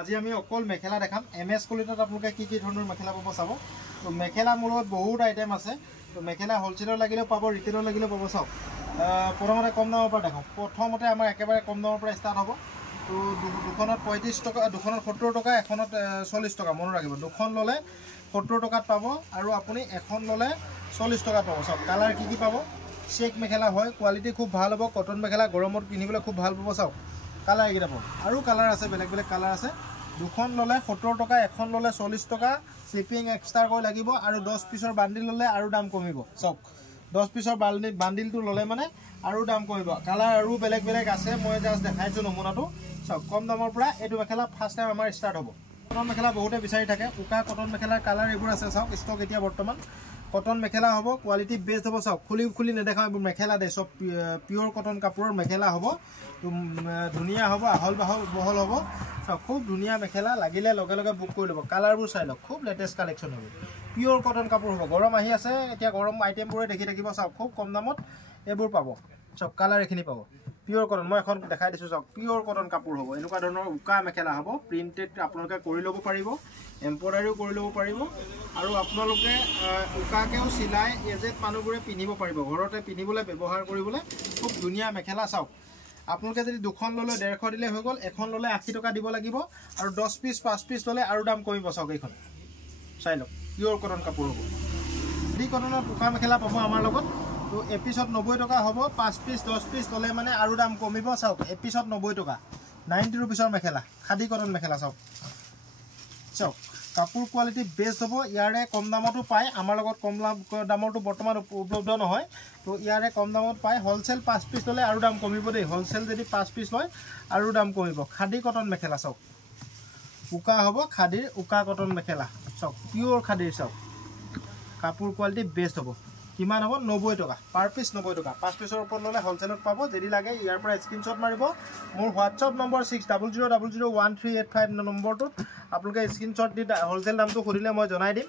আজি আমি অকল মেখেলা দেখাম MS কলিতাত আপোনালোকে কি ধৰণৰ মেখেলা পাব চাব তো মেখেলা মোৰ লগত বহুত আইটেম আছে তো মেখেলা হোলসেলৰ লাগিলেও পাব ৰিটেলৰ লাগিলেও পাব চাওক প্ৰথমতে কম দামৰ পৰা দেখাম প্ৰথমতে আমাৰ একেবাৰে কম দামৰ পৰা ষ্টাৰ্ট হ'ব তো দুখনত 35 টকা দুখনত 70 টকা এখনত 40 টকা মনত ৰাখিব দুখন ললে 70 টকাত পাব আৰু আপুনি এখন ললে 40 টকাত পাব চাওক কালাৰ কি পাব চেক মেখেলা হয় কোৱালিটি খুব ভাল হ'ব কটন মেখেলা গৰমত পিন্ধিবলৈ খুব ভাল পাব চাওক কালাৰ এইকেইটা পাব আৰু কালাৰ আছে বেলেগ বেলেগ কালাৰ আছে দুখন ললে 70 টকা এখন ললে 40 টকা শিপিং এক্সট্ৰা কৈ লাগিব আৰু 10 পিছৰ বান্ডিল ললে আৰু দাম কমিব চাওক 10 পিছৰ বান্ডিলটো ললে মানে আৰু দাম কমিব কালাৰ আৰু বেলেগ বেলেগ আছে মই জাস্ট দেখাইছো নমুনাটো চাওক কম দামৰ পৰা এইটো মেখেলা ফাৰ্স্ট টাইম আমাৰ ষ্টাৰ্ট হ'ব কটন মেখেলা বহুতে বিচাৰি থাকে উকা কটন মেখেলাৰ কালাৰ এইবোৰ আছে চাওক ষ্টক এতিয়া বৰ্তমান কটন মেখেলা হ'ব কোৱালিটি বেষ্ট হ'ব চাওক খুলি নেদেখাও এইবোৰ মেখেলা দে সব পিওৰ কটন কাপোৰৰ মেখেলা হ'ব ধুনিয়া হ'ব আহল বহল হ'ব চাওক খুব ধুনিয়া মেখেলা লাগিলে লগে লগে বুক কৰি ল'ব কালাৰবোৰ চাই লওক খুব লেটেষ্ট কালেকশ্যন হ'ব পিওৰ কটন কাপোৰ হ'ব গৰম আহি আছে এতিয়া গৰম আইটেমবোৰে দেখি থাকিব চাওক খুব কম দামত এইবোৰ পাব চাওক কালাৰ এখিনি পাব পিওৰ কটন মই এখন দেখাই দিছো চাওক পিওৰ কটন কাপোৰ হ'ব এনেকুৱা ধৰণৰ উকা মেখেলা হ'ব প্ৰিন্টেড আপোনালোকে কৰি ল'ব পাৰিব এমব্ৰইডাৰীও কৰি ল'ব পাৰিব আৰু আপোনালোকে উকাকেও চিলাই এজেড মানুহবোৰে পিন্ধিব পাৰিব ঘৰতে পিন্ধিবলৈ ব্যৱহাৰ কৰিবলৈ খুব ধুনীয়া মেখেলা চাওক আপোনালোকে যদি দুখন ললে 150 দিলে হৈ গ'ল এখন ললে 80 টকা দিব লাগিব আৰু 10 পিস 5 পিস ললে আৰু দাম কমিব চাওক এইখন চাই লওক পিওৰ কটন কাপোৰ হ'ব দি কটনৰ উকা মেখেলা পাব আমাৰ লগত তো এপিসড 90 টকা হ'ব 5 পিস 10 পিস ললে মানে আৰু দাম কমিব চাওক এপিসড 90 টকা 90 रुपीसৰ মেখেলা খাদি কটন মেখেলা চাওক কাপোৰ কোৱালিটি বেষ্ট হ'ব ইয়াৰে কম দামতো পায় আমাৰ লগত কম দামৰটো বৰ্তমান উপলব্ধ নহয় তো ইয়াৰে কম দামত পায় হোলসেল 5 পিস ললে আৰু দাম কমিব দেই হোলসেল যদি 5 পিস লয় আৰু দাম কমিব খাদি কটন মেখেলা চাওক উকা হ'ব খাদিৰ উকা কটন মেখেলা চাওক পিওৰ খাদিৰ চাওক কাপোৰ কোৱালিটি বেষ্ট হ'ব কিমান হ'ব 90 টকা পাৰ পিস 90 টকা 5 পিসৰ ওপৰত ললে হোলসেলত পাব যদি লাগে ইয়াৰ পৰা স্ক্ৰিনশ্বট মাৰিব মোৰ হোৱাটছআপ নম্বৰ 60001385 নম্বৰটোত আপোনালোকে স্ক্ৰিনশ্বট দি হোলসেল দামটো খুদিলে মই জনাই দিম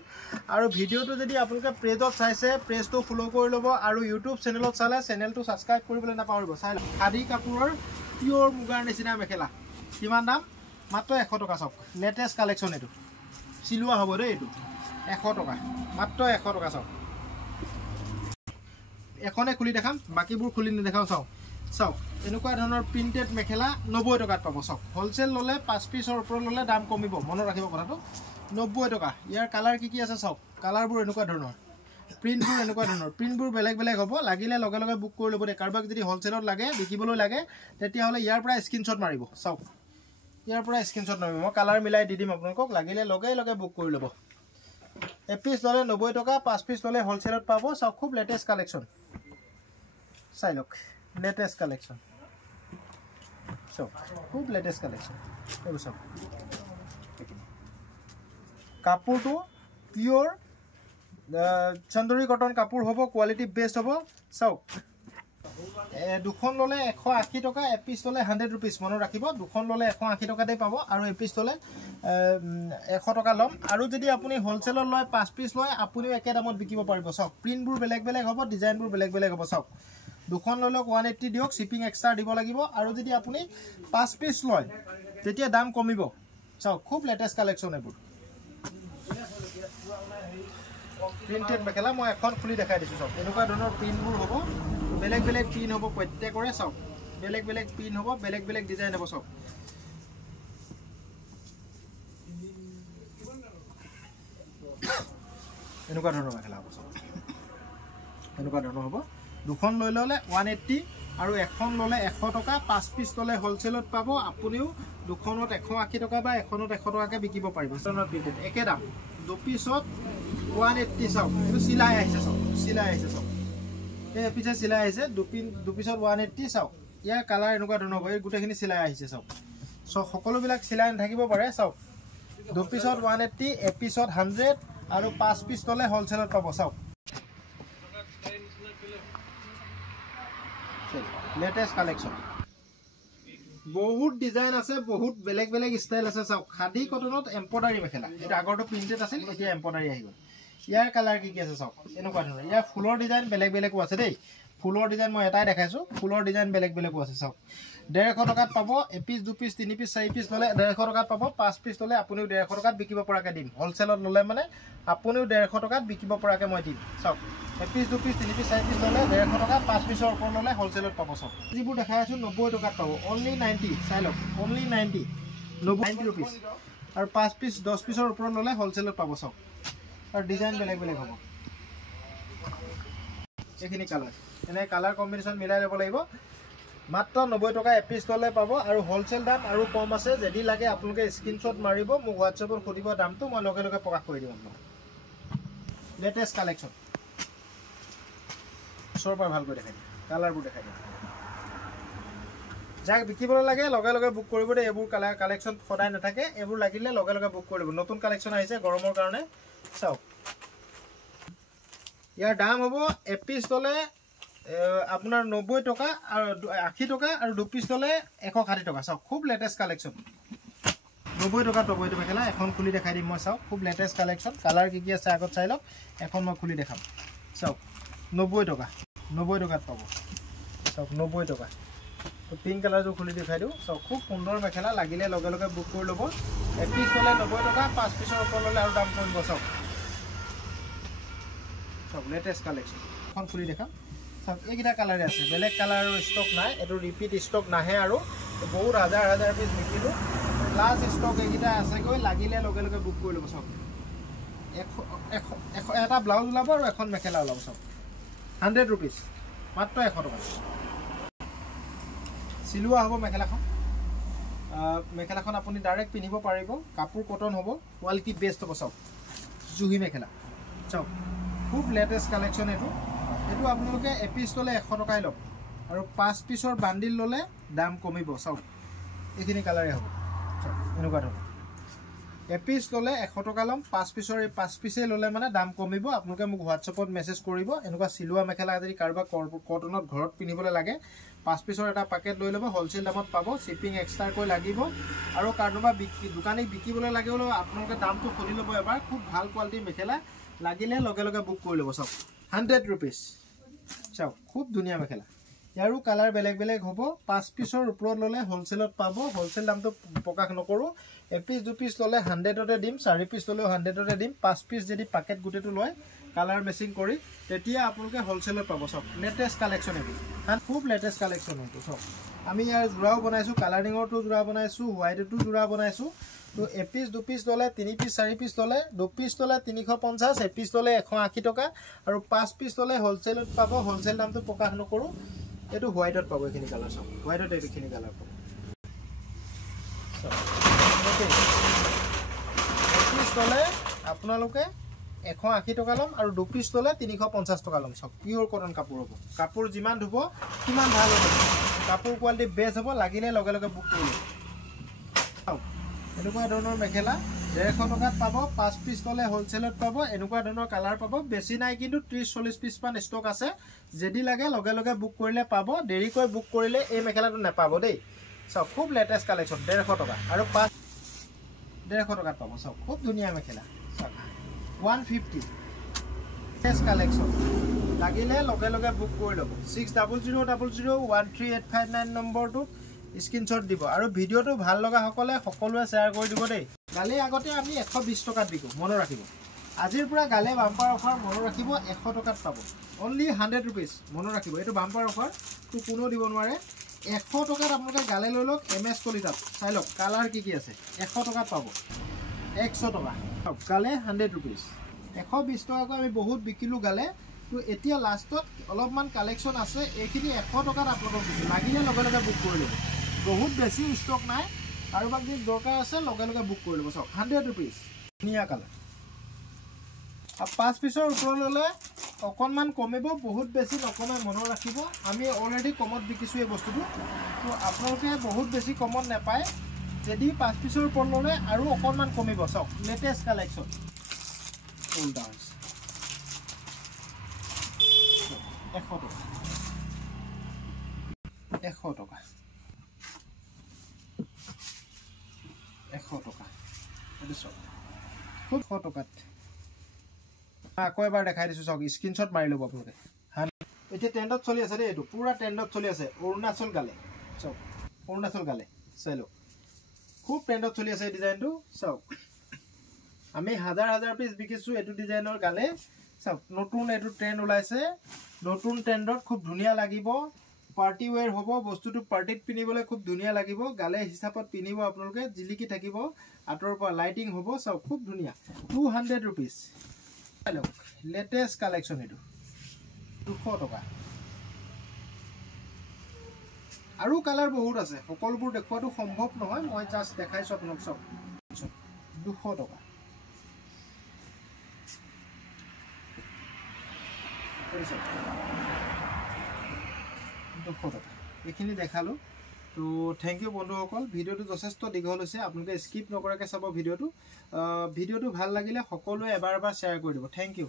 আৰু ভিডিওটো যদি আপোনালোকে পেজত চাইছে পেজটো ফলো কৰি ল'ব আৰু ইউটিউব চেনেলত চালে চেনেলটো সাবস্ক্ৰাইব কৰিবলৈ নাপাহৰিব চাই খাদি কাপোৰৰ পিওৰ মুগাৰ নিচিনা মেখেলা কিমান দাম মাত্ৰ 100 টকা চাওক লেটেষ্ট কালেকশ্যন এইটো চিলোৱা হ'ব দেই এইটো 100 টকা মাত্ৰ 100 টকা চাওক এখনে খুলি দেখাম বাকিবোৰ খুলি নেদেখাও চাওক এনেকুৱা ধৰণৰ প্ৰিন্টেড মেখেলা 90 টকাত পাব চাওক হোলসেল ললে 5 পিসৰ ওপৰত ললে দাম কমিব মনত ৰাখিব কথাটো 90 টকা ইয়াৰ কালাৰ কি আছে চাওক কালাৰবোৰ এনেকুৱা ধৰণৰ প্ৰিন্টবোৰ এনেকুৱা ধৰণৰ প্ৰিন্টবোৰ বেলেগ বেলেগ হ'ব লাগিলে লগে লগে বুক কৰি ল'ব দে কাৰবাক যদি হোলসেলত লাগে বিকিবলৈ লাগে তেতিয়া হলে ইয়াৰ পৰা স্ক্ৰিনশ্বট মাৰিব চাওক ইয়াৰ পৰা স্ক্ৰিনশ্বট মাৰিব মই কালাৰ মিলাই দি দিম আপোনালোকক লাগিলে লগে লগে বুক কৰি ল'ব এপিস ললে 90 টকা 5 পিস ললে হোলসেলত পাব চাওক খুব লেটেষ্ট কালেকশ্যন চাই লওক লেটেষ্ট কালেকশ্যন চাওক খুব লেটেষ্ট কালেকশ্যন এইবোৰ চাওক কাপোৰটো পিওৰ চন্দৰী কটন কাপোৰ হ'ব কোৱালিটি বেষ্ট হ'ব চাওক দুখন ললে 180 টকা এপিস ললে 100 रुपीस মনত ৰাখিব দুখন ললে 180 টকাতে পাব আৰু এপিস ললে 100 টকা লম আৰু যদি আপুনি হোলসেলত লয় 5 পিস লয় আপুনিও একে দামত বিকিব পাৰিব চাওক প্ৰিন্টবোৰ বেলেগ বেলেগ হ'ব ডিজাইনবোৰ বেলেগ বেলেগ হ'ব চাওক দুখন ললে 180 দিওক শিপিং এক্সট্ৰা দিব লাগিব আৰু যদি আপুনি 5 পিস লয় তেতিয়া দাম কমিব চাওক খুব লেটেষ্ট কালেকশ্যন এইবোৰ প্ৰিন্টেড মেখেলা মই এখন খুলি দেখাই দিছো চাওক এনেকুৱা ধৰণৰ প্ৰিন্টবোৰ হ'ব বেলেগ বেলেগ পিন হ'ব প্ৰত্যেকৰে চাওক বেলেগ বেলেগ পিন হ'ব বেলেগ বেলেগ ডিজাইন হ'ব চাওক এনেকুৱা ধৰণৰ মেখেলা হ'ব চাওক এনেকুৱা ধৰণৰ হ'ব দুখন লৈ ললে 180 আৰু এখন ললে 100 টকা 5 পিস ললে হোলসেলত পাব আপুনিও দুখনত 180 টকা বা এখনত 100 টকাকে বিকিব পাৰিব সনৰ প্ৰিন্টেড একে দাম দু পিছত 180 চাওক এটো চিলাই আহিছে চাওক এই পিছে চিলাই আহিছে দু পিছত 180 চাওক ইয়াৰ কালাৰ এনেকুৱা ধৰণৰ হ'ব এই গুটেখিনি চিলাই আহিছে চাওক সকলো বিলাক চিলাই নাথাকিব পাৰে চাওক দু পিছত 180 এপিসড 100 আৰু 5 পিস ললে হোলসেলত পাব চাওক লেটেষ্ট কালেকশ্যন বহুত ডিজাইন আছে বহুত বেলেগ বেলেগ ষ্টাইল আছে চাওক খাদি কটনত এমব্ৰইডাৰী মেখেলা এটা আগৰটো প্ৰিন্টেড আছিল এতিয়া এমব্ৰইডাৰী আহি গ'ল ইয়াৰ কালাৰ কি আছে চাওক এনেকুৱা ধৰণৰ ইয়াৰ ফুলৰ ডিজাইন বেলেগ বেলেগও আছে দেই ফুলৰ ডিজাইন মই এটাই দেখাইছো ফুলৰ ডিজাইন বেলেগ বেলেগও আছে চাওক 150 টকাত পাব এপিস 2 পিস 3 পিস 4 পিস ললে 150 টকাত পাব 5 পিস ললে আপুনিও 150 টকাত বিকিব পৰাকে দিম হোলসেলত ললে মানে আপুনিও 150 টকাত বিকিব পৰাকে মই দিম চাওক এপিস 2 পিস 3 পিস 4 পিস ললে 150 টকা 5 পিসৰ ওপৰ ললে হোলসেলত পাব চাওক যিবোৰ দেখাই আছো 90 টকাত পাব অনলি 90 চাই লওক অনলি 90 90 रुपीस আৰু 5 পিস 10 পিসৰ ওপৰ ললে হোলসেলত পাব চাওক আৰু ডিজাইন বেলেগ বেলেগ হ'ব এখিনি কালাৰ এনে কালাৰ কম্বিনেশন মিলাই ল'ব লাগিব মাত্ৰ 90 টকা এপিস ললে পাব আৰু হোলসেল দাম আৰু কম আছে যদি লাগে আপোনালোকে স্ক্ৰিনশ্বট মাৰিব মোক WhatsAppত খুদিব দামটো মই লগে লগে প্ৰকাশ কৰি দিম আপোনাক লেটেষ্ট কালেকচন সৰপাৰ ভাল কৰি দেখাই কালাৰবোৰ দেখাই দিম যাক বিকিবলৈ লাগে লগে লগে বুক কৰিব দে এবোৰ কালেকচন সদায় নাথাকে এবোৰ লাগিলে লগে লগে বুক কৰিব নতুন কালেকচন আহিছে গৰমৰ কাৰণে চাও ইয়াৰ দাম হ'ব এপিস ললে আপোনাৰ 90 টকা আৰু 80 টকা আৰু 2 পিস ললে 160 টকা চাও খুব লেটেষ্ট কালেকচন 90 টকা পাব এইটো মেখেলা এখন খুলি দেখাই দিম মই চাও খুব লেটেষ্ট কালেকচন কালাৰ কি আছে আগত চাই লওক এখন মই খুলি দেখাম চাও 90 টকা 90 টকাত পাব চাও 90 টকা তো পিঙ্ক কালাৰ जो খুলি দেখাই দিও চাও খুব সুন্দৰ মেখেলা লাগিলে লগে লগে বুক কৰি ল'ব এক পিস ললে 90 টকা 5 পিসৰ ওপৰ ললে আৰু দাম কমিব চাও চাও লেটেষ্ট কালেকচন এখন খুলি দেখাম চাও এইটা কালাৰ আছে বেলেগ কালাৰৰ ষ্টক নাই এটো ৰিপিট ষ্টক নাহে আৰু বহুত হাজাৰ হাজাৰ পিস বিকিলো লাষ্ট ষ্টক এইটা আছে গৈ লাগিলে লগে লগে বুক কৰি ল'ব চাও এটা ব্লাউজ ওলাব আৰু এখন মেখেলা ওলাব চাও 100 रुपीस মাত্ৰ 100 টকা সিলুৱা হ'ব মেখেলাখন আপুনি ডাইৰেক্ট পিনিব পাৰিব কাপোৰ কটন হ'ব কোৱালিটি বেষ্ট হ'ব চাও জুহি মেখেলা চাও খুব লেটেষ্ট কালেকচন এটো আপোনালোকে এপিস ললে 100 টকাই লওক আৰু 5 পিসৰ বান্ডিল ললে দাম কমিব চাও এইখিনি কালাৰে হ'ব চাও এনেকুৱা হ'ব এপিস ললে 100 টকা লম 5 পিসৰ এই 5 পিসে ললে মানে দাম কমিব আপোনালোকে মোক WhatsAppত মেসেজ কৰিব এনেকুৱা সিলুৱা মেখেলা যদি কাৰোবা কটনত ঘৰত পিনিবলৈ লাগে 5 পিসৰ এটা পেকেট লৈ লব হোলসেল দামত পাব শিপিং এক্সট্ৰা কৈ লাগিব আৰু কাৰোবা দোকানী বিকিবলৈ লাগেও আপোনালোকে দামটো খুলি ল'ব এবাৰ খুব ভাল কোৱালিটি মেখেলা লাগিলে লগে লগে বুক কৰি ল'ব চাও 100 रुपीस চাও খুব ধুনিয়া মেখেলা ইয়াৰো কালাৰ বেলেগ বেলেগ হ'ব 5 পিসৰ ওপৰত ললে হোলসেলত পাব হোলসেল দামটো প্ৰকাশ নকৰো এপিস 2 পিস ললে 100 তে দিম 4 পিস ললে 100 তে দিম 5 পিস যদি পেকেট গুটেটো লয় কালাৰ মেচিং কৰি তেতিয়া আপোনালোকে হোলসেলত পাব সব লেটেষ্ট কালেকচন এটো খুব লেটেষ্ট কালেকচন এটো সব আমি ইয়াৰ জোৰাও বনাইছো কালাৰিংৰ তো জোৰা বনাইছো হোৱাইটটো জোৰা বনাইছো তো এপিস 2 পিস ললে 3 পিস 4 পিস ললে 2 পিস ললে 350 এপিস ললে 180 টকা আৰু 5 পিস ললে হোলসেলত পাব হোলসেল দামটো প্ৰকাশ নকৰো এটো হোৱাইটত পাব এখিনি কালাৰ সব হোৱাইটত এখিনি কালাৰ পাব ওকে এপিস ললে আপোনালোকে 180 টকা লম আৰু 2 পিস ললে 350 টকা লম সব পিওৰ কটন কাপোৰ হ'ব কাপোৰ যিমান ধুব কিমান ভাল হ'ব কাপোৰ কোৱালিটি বেষ্ট হ'ব লাগিলে লগে লগে বুক কৰিব এনেকুৱা ধৰণৰ মেখেলা 150 টকাত পাব 5 পিস ললে হোলসেলত পাব এনেকুৱা ধৰণৰ কালাৰ পাব বেছি নাই কিন্তু 30-40 পিস মান ষ্টক আছে যদি লাগে লগে লগে বুক কৰিলে পাব দেৰিকৈ বুক কৰিলে এই মেখেলাটো নাপাব দেই সব খুব লেটেষ্ট কালেকচন 150 টকা আৰু 150 টকাত পাব সব খুব ধুনিয়া মেখেলা সব 150 টেষ্ট কালেকচন লাগিলে লগে লগে বুক কৰি ল'ব 6000013859 নম্বৰটো স্ক্ৰিনশ্বট দিব আৰু ভিডিওটো ভাল লগা সকলে সকলোৱে শেয়াৰ কৰি দিব দেই গালে আগতে আমি 120 টকাত বিকো মন ৰাখিব আজিৰ পৰা গালে বাম্পাৰ অফাৰ মন ৰাখিব 100 টকাত পাব অনলি 100 रुपीस মন ৰাখিব এটো বাম্পাৰ অফাৰ তো কোনো দিব নোৱাৰে 100 টকাত আপোনালোকে গালে লৈ লওক এমএস কলিতাত চাই লওক কালাৰ কি আছে 100 টকাত পাব 100 টকা গালে 100 रुपीस 120 টকাকৈ আমি বহুত বিকিলো গালে তো এতিয়া লাষ্টত অলপমান কালেকচন আছে এইখিনি 100 টকাত আপোনালোকক লাগিলে লগে লগে বুক কৰি ল'ব বহুত বেছি ষ্টক নাই কাৰোবাক যদি দৰকাৰ আছে লগে লগে বুক কৰি ল'ব চাওক 100 रुपीस ধুনিয়া কালাৰ আৰু 5 পিসৰ ওপৰ ললে অকনমান কমিব বহুত বেছি নকমাই মন ৰাখিব আমি অলৰেডি কমত বিকিছো এই বস্তুটো তো আপোনালোকে বহুত বেছি কমত নাপায় যদি 5 পিসৰ ওপৰ ললে আৰু অকনমান কমিব চাওক লেটেষ্ট কালেকচন ফুল ডাউন 100 টকা 100 টকা 100 টকা এটো সব খুব 100 টকাত আকৌ এবাৰ দেখাই দিছো সব স্ক্ৰিনশ্বট মাৰি লব আপোনালোকে এতিয়া ট্ৰেন্ডত চলি আছে দেই এটো পুৰা ট্ৰেন্ডত চলি আছে অৰুণাচল গালে সব অৰুণাচল গালে চাই লওক খুব ট্ৰেণ্ডত চলি আছে এই ডিজাইনটো চাওক আমি হাজাৰ পিছ বিকিছোঁ এইটো ডিজাইনৰ গালে চাওক নতুন এইটো ট্ৰেণ্ড ওলাইছে নতুন ট্ৰেণ্ডত খুব ধুনীয়া লাগিব পাৰ্টি ৱেৰ হ'ব বস্তুটো পাৰ্টিত পিন্ধিবলৈ খুব ধুনীয়া লাগিব গালে হিচাপত পিন্ধিব আপোনালোকে জিলিকি থাকিব আঁতৰৰ পৰা লাইটিং হ'ব চাওক খুব ধুনীয়া 200 रुपीस চাই লওক লেটেষ্ট কালেকশ্যন এইটো 200 টকা আৰু কালাৰ বহুত আছে সকলোবোৰ দেখুৱাটো সম্ভৱ নহয় মই জাস্ট দেখাইছো আপোনাক সব 200 টকা এইখিনি দেখালো তো থ্যাংক ইউ বন্ধুসকল ভিডিওটো যথেষ্ট দীঘল হৈছে আপোনালোকে স্কিপ নকৰাকৈ চাব ভিডিওটো ভাল লাগিলে সকলোৱে এবাৰ শ্বেয়াৰ কৰি দিব থ্যাংক ইউ